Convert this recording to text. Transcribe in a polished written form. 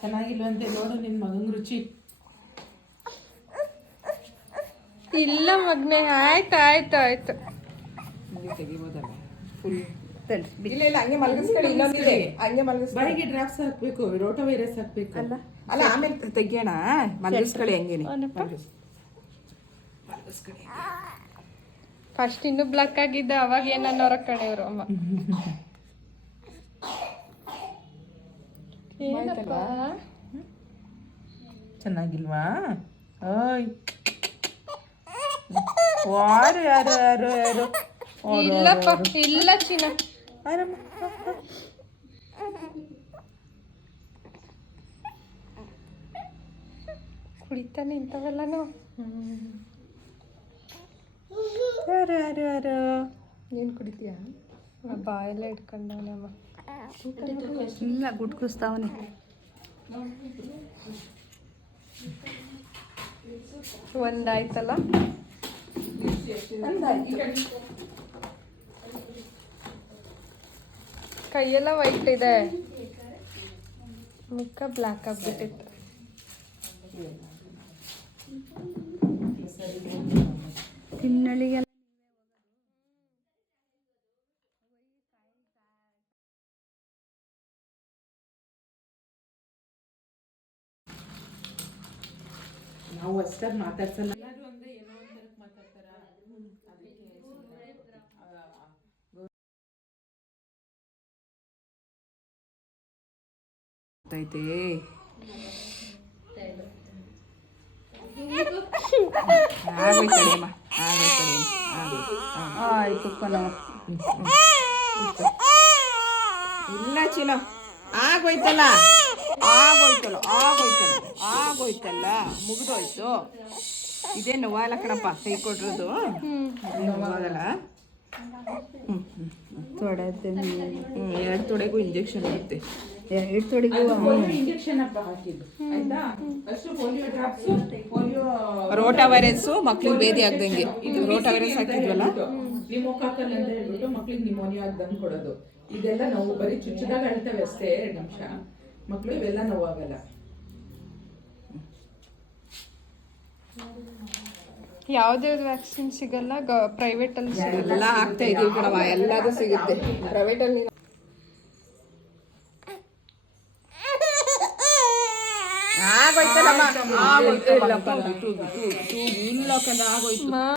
ಚೆನ್ನಾಗಿಲ್ವಂತೆ ನೋಡು ನಿನ್ನ ಮಗಂಗೆ ರುಚಿ. ಇಲ್ಲ ಮಗ್ನೆ, ಆಯ್ತು ಆಯ್ತು ಆಯ್ತು. ತೆಗಿಬೋದಲ್ಲ ಇಲ್ಲ ಇಲ್ಲ, ಹಂಗೆ ಮಲಗಿಸ್ಕೊಳ್ಳಿ. ಇನ್ನೊಂದಿದೆ, ಹಂಗೆ ಮಲಗಿಸ್. ಬಾಯಿಗೆ ಡ್ರಾಪ್ಸ್ ಹಾಕ್ಬೇಕು, ರೋಟಾ ವೈರಸ್ ಹಾಕ್ಬೇಕು. ಅಲ್ಲ ಅಲ್ಲ, ಆಮೇಲೆ ತೆಗಿಯೋಣ. ಮಲಗಿಸ್ಕೊಳ್ಳಿ ಹಂಗೇನೆ. ಫಸ್ಟ್ ಇನ್ನು ಬ್ಲಾಕ್ ಆಗಿದ್ದ, ಅವಾಗ ಏನನ್ನೋರ ಕಡೆ ಇವರು ಅಮ್ಮ. ಏನಪ್ಪ ಚೆನ್ನಾಗಿಲ್ವಾ? ಓಯ್ ಯಾರು ಯಾರು ಯಾರು ಯಾರು? ಇಲ್ಲಪ್ಪ, ಇಲ್ಲ ಚಿನ್ನ. ಕುಡಿತಾನೆ ಇಂಥವೆಲ್ಲನು. ಯಾರು ಯಾರು ಯಾರು? ನೀನು ಕುಡಿತೀಯಾ? ಬಾಯೆಲ್ಲ ಇಟ್ಕೊಂಡವನಮ್ಮ. ಇಲ್ಲ, ಗುಡ್ಕಿಸ್ತಾವನೆ. ಒಂದಾಯ್ತಲ್ಲ, ಕೈಯೆಲ್ಲ ವೈಟ್ ಇದೆ, ಮುಖ ಬ್ಲ್ಯಾಕ್ ಆಗ್ಬಿಟ್ಟಿತ್ತು. ತಿನ್ನಳಿಗೆಲ್ಲ ನಾವು ಅಷ್ಟಾಗಿ ಮಾತಾಡ್ಸಲ್ಲ. ಎಲ್ಲರೂ ಅಂದ್ರೆ ಏನೋ ಒಂಥರಕ್ಕೆ ಮಾತಾಡ್ತಾರ. ಇಲ್ಲ ಚಿನ್ನ, ಆಗೋಯ್ತಲ್ಲ ಆಗೋಯ್ತಲ್ಲ ಆಗೋಯ್ತಲ್ಲ ಆಗೋಯ್ತಲ್ಲ, ಮುಗಿದೋಯ್ತು. ಇದೇ ನೋವಲ್ಲ ಕಣಪ್ಪ, ಕೈ ಕೊಟ್ಟಿರೋದು ನೋವಾಗಲ್ಲ. ಎರಡು ತೊಡೆಗೂ ಇಂಜೆಕ್ಷನ್ ಇರುತ್ತೆ. ಎರಡು ತೊಡೆಗೂ ಇಂಜೆಕ್ಷನ್ ಹಾಕಿದ್ದು ಆಯ್ತಾ. First polio drops, polio rota virus ಮಕ್ಳಿಗೆ ಭೇದಿ ಆಗ್ದಂಗೆ. ರೋಟಾ ವೈರಸ್ ಹಾಕಿದ್ವಲ್ಲ, ನಿಮೋಕಾಕಲ್ ಅಂತ ಹೇಳ್ಬಿಟ್ಟು ಮಕ್ಳಿಗೆ ನಿಮೋನಿಯಾ ಆಗ್ದಂಗೆ ಕೊಡೋದು. ಇದೆಲ್ಲ ನಾವು ಬರೀ ಚುಚ್ಚಿದಾಗ ಅಳ್ತವೆ ಅಷ್ಟೇ, 2 ನಿಮಿಷ. ಮಕ್ಕಳು ಇವೆಲ್ಲ ನೋವಾಗಲ್ಲ. ಯಾವುದೇ ವ್ಯಾಕ್ಸಿನ್ ಸಿಗಲ್ಲ, ಪ್ರೈವೇಟಲ್ಲಿ ಸಿಗಲ್ಲ. ಎಲ್ಲ ಆಗ್ತಾ ಇದೀವಿ ಕಣವ, ಎಲ್ಲದೂ ಸಿಗುತ್ತೆ ಪ್ರೈವೇಟಲ್ಲಿ. ಆಗೋಯ್ತಲ್ಲ, ಆಗೋಯ್ತು. ಇಲ್ಲ ಕಂದ ಆಗೋಯ್ತು.